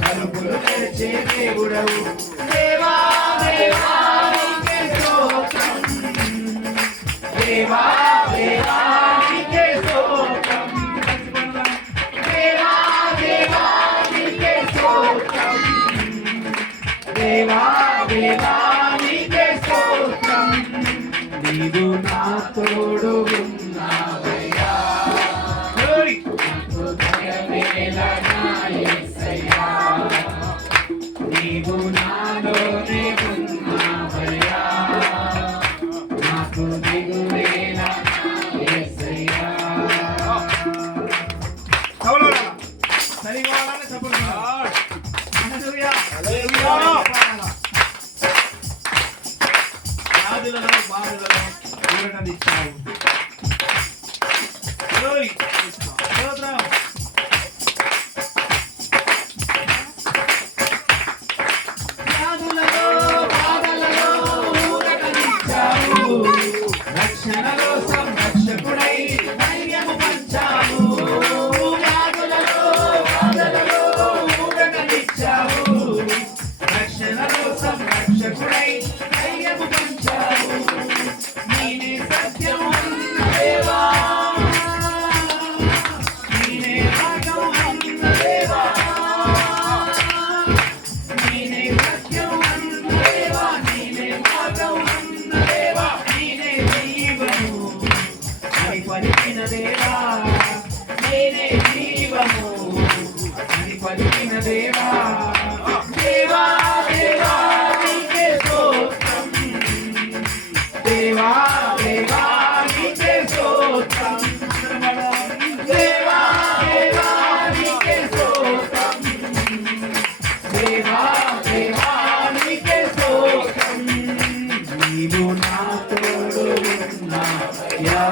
తలుపులు తెరిచే దేవుడవు దేవా దేవా నీకే స్తోత్రం దేవా దేవా నీకే స్తోత్రం దేవా దేవా నీకే స్తోత్రం దేవా దేవా నీకే స్తోత్రం నీవు నా తోడు ఉన్నావయ్యా నీవు నాలోనే ఉన్నావయ్యా నాకు దిగువేల యేసయ్యా సరిగానే సపోర్ట్ హల్లెలూయా హల్లెలూయా ఆదిలలో బాధలలో ఊరటం ఇచ్చావు ఓయ్ స్తోత్రం రక్షణలో సంరక్షకుడై ధైర్యము పంచావు వ్యాధులలో బాధలలో ఊరటనిచ్చావు రక్షణలో సంరక్షకుడై ధైర్యము పంచావు నీనే సత్యం అన్న దేవా నీనే మార్గం అన్న దేవా నీనే సత్యం అన్న దేవా నీనే మార్గం అన్న దేవా పలికిన దేవా నేనే జీవము అని పలికిన దేవా దేవా దేవా నీకే స్తోత్రం దేవా దేవా నీకే స్తోత్రం దేవా దేవా నీకే స్తోత్రం దేవా దేవా నీకే స్తోత్రం నీవు నా తోడు ఉన్నావయ్యా